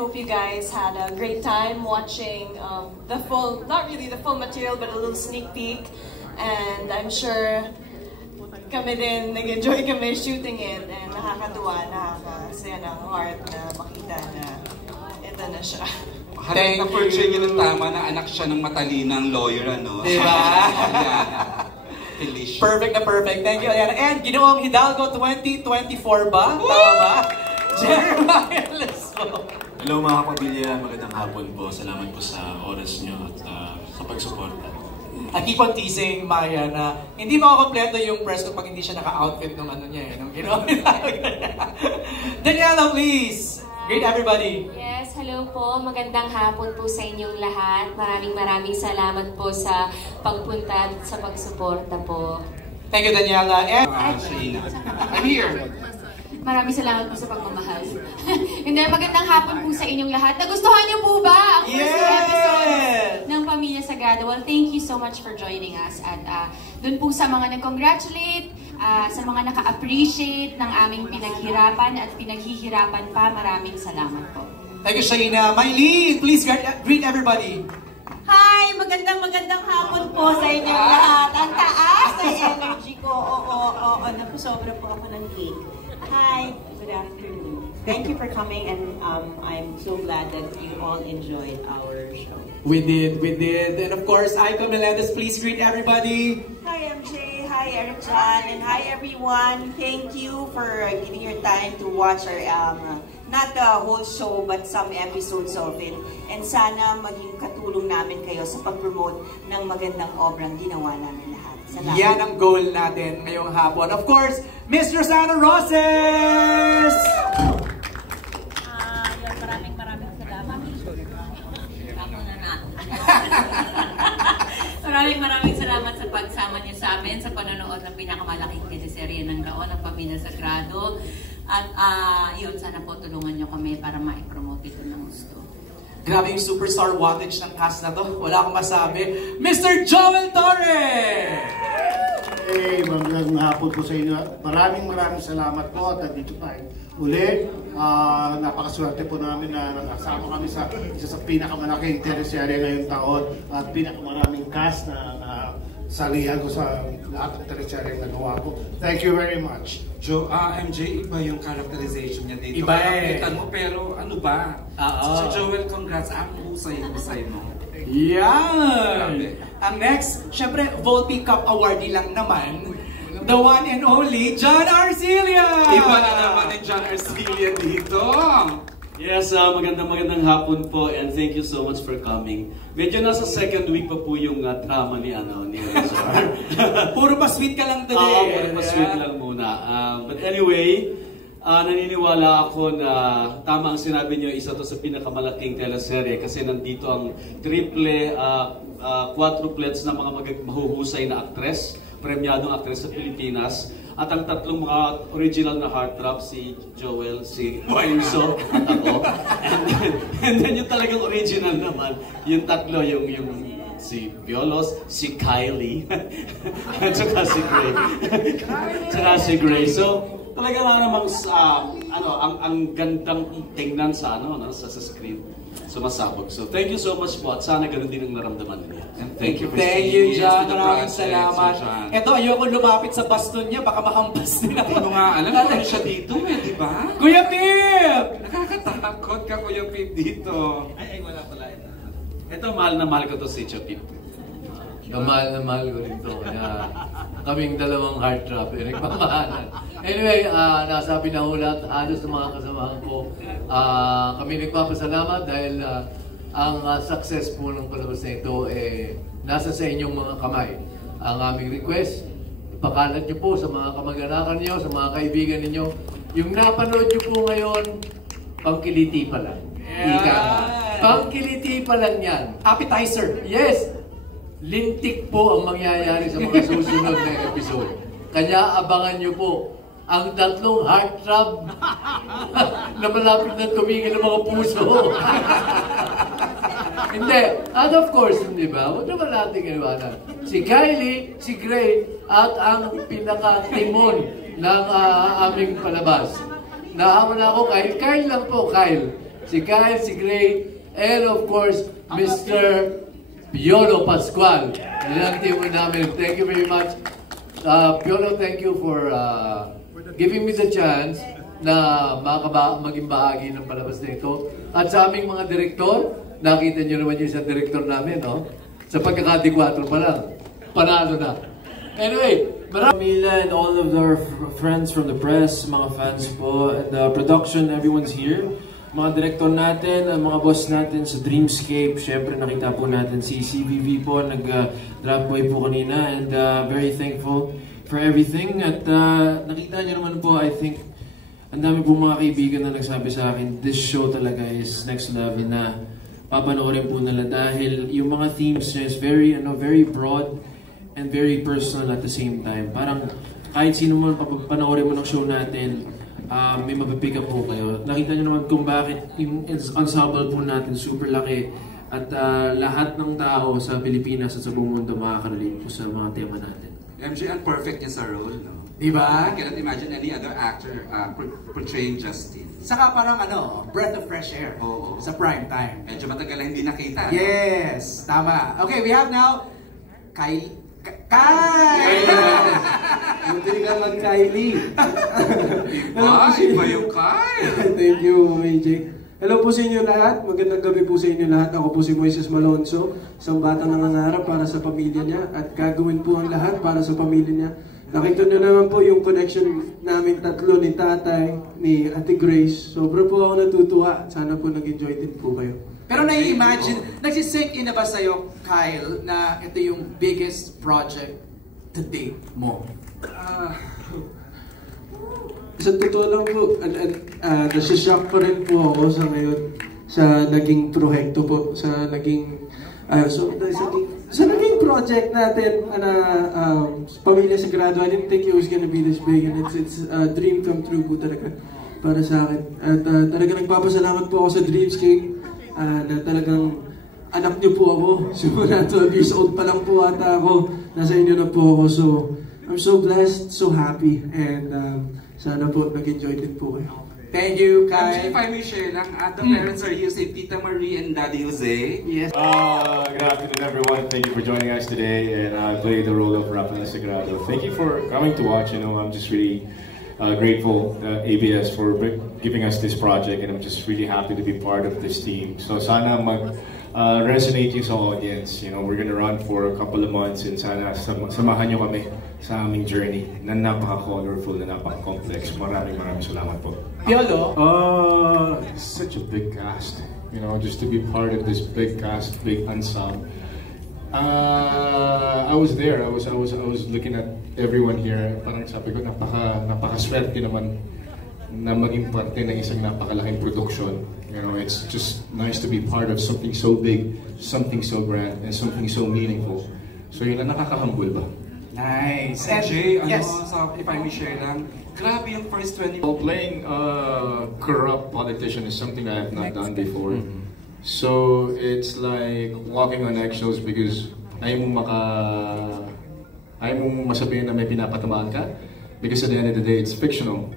Hope you guys had a great time watching the full, not really the full material, but a little sneak peek. And I'm sure kami din, nag-enjoy kami shooting it. And nakakatuwa, nakakasaya ng heart na makita na ito na siya. Harap na portray niya ng tama na anak siya ng matalinang lawyer, ano? Diba? Perfect na perfect. Thank you, Ariana. And Ginoong Hidalgo 2024 ba? Tama ba? Jeremiah Lesmo. Hello mga kapamilya, magandang hapon po. Salamat po sa oras nyo at sa pagsuporta. I keep on teasing Maya na hindi makakompleto yung press ko pag hindi siya naka-outfit ng ano niya eh. Nung Ginoong Hidalgo. Daniela, please! Greet everybody! Yes, hello po. Magandang hapon po sa inyong lahat. Maraming salamat po sa pagpunta at sa pagsuporta po. Thank you, Daniela. And I'm here! Maraming salamat po sa pagmamahal. Hindi, magandang hapon po sa inyong lahat. Nagustuhan niyo po ba ang first episode ng Pamilya Sagrado? Well, thank you so much for joining us. At dun po sa mga nag-congratulate, sa mga naka-appreciate ng aming pinaghirapan at pinaghihirapan pa, maraming salamat po. Thank you, Shaina. Mylene, please greet everybody. Hi! Magandang hapon po sa inyong lahat. Ang taas ng energy ko. Oo. Napusobra po ako ng cake. Hi! Good afternoon. Thank you for coming and I'm so glad that you all enjoyed our show. We did. And of course, Icon Melendez, please greet everybody. Hi MJ, hi Eric John, and hi everyone. Thank you for giving your time to watch our, not the whole show, but some episodes of it. And sana maging katulong namin kayo sa pag-promote ng magandang obrang ginawa namin lahat. Salamat. Yan ang goal natin ngayong hapon. Of course, Miss Rosana Roses! Maraming salamat. Ako na. Maraming salamat sa pagsama niyo sa amin sa panonood ng pinakamalaking teleserye ng taon, ng Pamilya Sagrado. At yun, sana po tulungan niyo kami para ma-promote ito ng gusto. Grabe yung superstar wattage ng cast na to. Wala akong masabi. Mr. Joel Torres! Hey, magandang hapon po sa inyo. Maraming salamat po at nandito tayo uli. Napakaswerte po namin na nakasama kami sa isa sa pinakamalaking teleserye ngayong taon at pinakamaraming cast na salihan ko sa lahat ng teleserye na nagawa ko. Thank you very much. MJ, iba yung characterization niya dito. Iba eh. Mo, pero ano ba? Si Joel, congrats. Ang husay mo. Yan! Ang next, syempre, Volpe Cup awardee lang naman. The one and only, John Arcilla! Iba na naman ni John Arcilla dito. Yes, magandang hapon po and thank you so much for coming. Medyo nasa second week pa po yung drama ni Rizar. Puro pa sweet ka lang today. Puro pa sweet lang muna. But anyway, naniniwala ako na tama ang sinabi niyo, isa to sa pinakamalaking teleserye kasi nandito ang triple, quadruplets na mga mahuhusay na aktres, premyadong aktres sa Pilipinas. At ang tatlong mga original na heartthrob, si Joel, si Wayuso, at ako. And then yung talagang original naman, yung tatlo, yung si Violos, si Kylie, at saka si Gray. Saka si Gray. So, talaga lang namang ang gandang tingnan sa sa screen. Sumasabog. So, thank you so much po at sana ganun din ang naramdaman niya. Thank you, John. Maraming salamat. Ito, ayoko lumapit sa baston niya. Baka makampas din ako. Hindi mo nga alam kung siya dito di ba? Kuya Pip! Nakakatakot ka, Kuya Pip, dito. Ay, wala pala. Ito, mahal na mahal ko to si Kuya Pip. Mahal na mahal ko dito. Kaming dalawang heartthrob. Nagmamahalan. Anyway, nasabi na ulat, halos ng mga kasamahan ko. Kami nagpapasalamat dahil ang success po ng palabas na ito nasa sa inyong mga kamay. Ang aming request, pakalat niyo po sa mga kamag-anakan niyo, sa mga kaibigan niyo. Yung napanood niyo po ngayon, pangkiliti pa lang. Pangkiliti pa lang yan. Appetizer. Yes! Lintik po ang mangyayari sa mga susunod na episode. Kanya abangan niyo po ang tatlong heartthrob na malapit na tumingin ng mga puso. Hindi. And of course, di ba? Huwag naman natin iniwanan. Si Kylie, si Gray, at ang pinaka-timon ng aming palabas. Nahaman ako, Kyle lang po, Kyle. si Kyle, si Gray, and of course, Mr. Piolo Pascual. Yan ang team namin. Thank you very much. Piolo, thank you for giving me the chance na maging bahagi ng palabas na ito. At sa aming mga direktor, nakita nyo naman yung isang direktor namin, no? Sa pagkakadi-4 pa lang. Panalo na. Anyway, Camila and all of our friends from the press, mga fans po, and the production, everyone's here. Mga director natin, mga boss natin sa Dreamscape, syempre nakita po natin si CVV po, nag-drop boy po kanina, and very thankful for everything. At nakita nyo naman po, I think, ang dami po mga kaibigan na nagsabi sa akin, this show talaga is next level na papanoorin po nila dahil yung mga themes niya is very, very broad and very personal at the same time. Parang kahit sino man panoorin mo ng show natin, may mapipick up po kayo. Nakita nyo naman kung bakit yung ensemble po natin super laki at lahat ng tao sa Pilipinas at sa buong mundo makaka-relate po sa mga tema natin. MJ, ang perfect niya sa role, no? Diba? I cannot imagine any other actor portraying Justin. Saka parang breath of fresh air sa prime time. Medyo matagal na hindi nakita. Yes, tama. Okay, we have now Kylie. Hindi ka mag-Kylie. Iba yung Kyle. Thank you, AJ. Hello po sa inyo lahat. Magandang gabi po sa inyo lahat. Ako po si Moises Malonzo, isang batang nangangarap para sa pamilya niya at gagawin po ang lahat para sa pamilya niya. Nakita niyo naman po yung connection namin tatlo ni Tatay, ni Ate Grace. Sobra po ako natutuwa. Sana po nag-enjoy din po kayo. Pero nai-imagine, nagsisink in na ba sa'yo, Kyle, na ito yung biggest project to date mo? Sa totoo lang po, nasishock pa rin po ako sa ngayon sa naging proyekto po, sa naging naging project natin na Pamilya Sagrado. I didn't think it was gonna be this big, and it's a dream come true po talaga para sa akin. At talaga nagpapasalamat po ako sa Dreamscape na talagang anak niyo po ako. Simula 12 years old pa lang po ata ako. Nasa inyo na po ako. So, I'm so blessed, so happy, and sana po nag-enjoy din po kayo. Thank you, Kyle. Actually, if I may share lang, the parents are here, si Tita Marie and Daddy Jose. Yes. Good afternoon, everyone. Thank you for joining us today, and I play the role of Rafael Sagrado. Thank you for coming to watch. I'm just really grateful ABS for giving us this project, and I'm just really happy to be part of this team. So sana resonate yung sa audience. We're gonna run for a couple of months, and sana samahan nyo kami sa aming journey na napaka-colorful, na napaka-complex. Maraming salamat po. Piolo? Such a big cast. Just to be part of this big cast, big ensemble. I was there. I was looking at everyone here. Parang sabi ko, napaka-swerte naman na maging parte ng isang napakalaking production. It's just nice to be part of something so big, something so grand, and something so meaningful. So yun na, nakaka-humble ba? Nice. Jay, yes. If I may share lang, grabe yung first 20... Playing a corrupt politician is something I have not done before. So it's like walking on eggshells because ayaw mong masabihin na may pinapatamaan ka, because at the end of the day, it's fictional.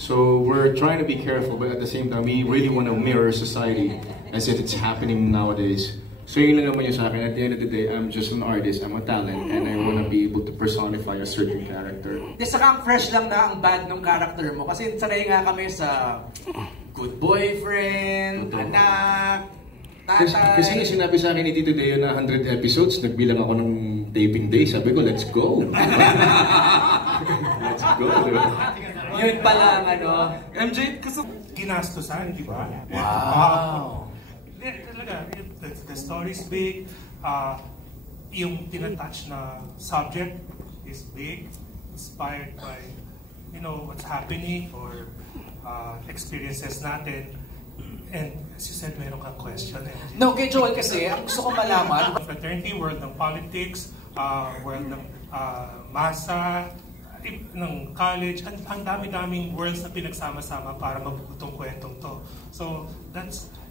So we're trying to be careful, but at the same time, we really want to mirror society as if it's happening nowadays. So yun lang naman yun sa akin. At the end of the day, I'm just an artist, I'm a talent, and I want to be able to personify a certain character. Saka ang fresh lang na ang bad ng character mo. Kasi sanay nga kami sa good boyfriend, anak, tatay. Kasi sinabi sa akin ni Tito Deo na 100 episodes, nagbilang ako ng taping day. Sabi ko, let's go! Let's go, diba? Yun pala MJ, kasi... Ginastosan, di ba? Wow! Talaga, the story's big. Yung tinatouch na subject is big, inspired by, what's happening or experiences natin. And as you said, meron kang question. No, kay Joel kasi, ang gusto ko malaman. Fraternity, world ng politics, world ng masa, ng college, ang dami-daming worlds na pinagsama-sama para mabuo itong kwentong to. So,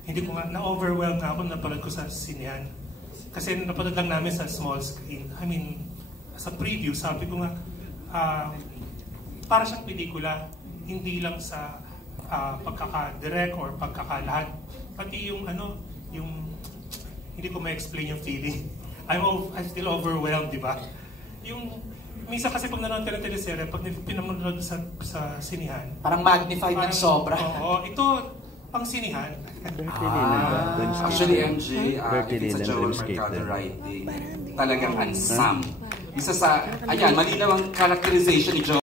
hindi ko nga, na-overwhelmed na ako, napanood ko sa sinehan. Kasi napanood lang namin sa small screen. I mean, sa preview, sabi ko nga, para siyang pelikula, hindi lang sa pagkaka-direct or pagkakalahat, pati yung ano, yung hindi ko ma-explain yung feeling. I'm still overwhelmed, di ba? Yung minsan kasi pag nanonood ka ng teleserye, pag pinanood sa sinihan, parang magnified ng sobra. Oo, ito pang sinihan. Actually, MJ, it's a Joel Mercado writing. Talagang ansam. Isa sa, ayan, malinaw ang characterization ni Joel.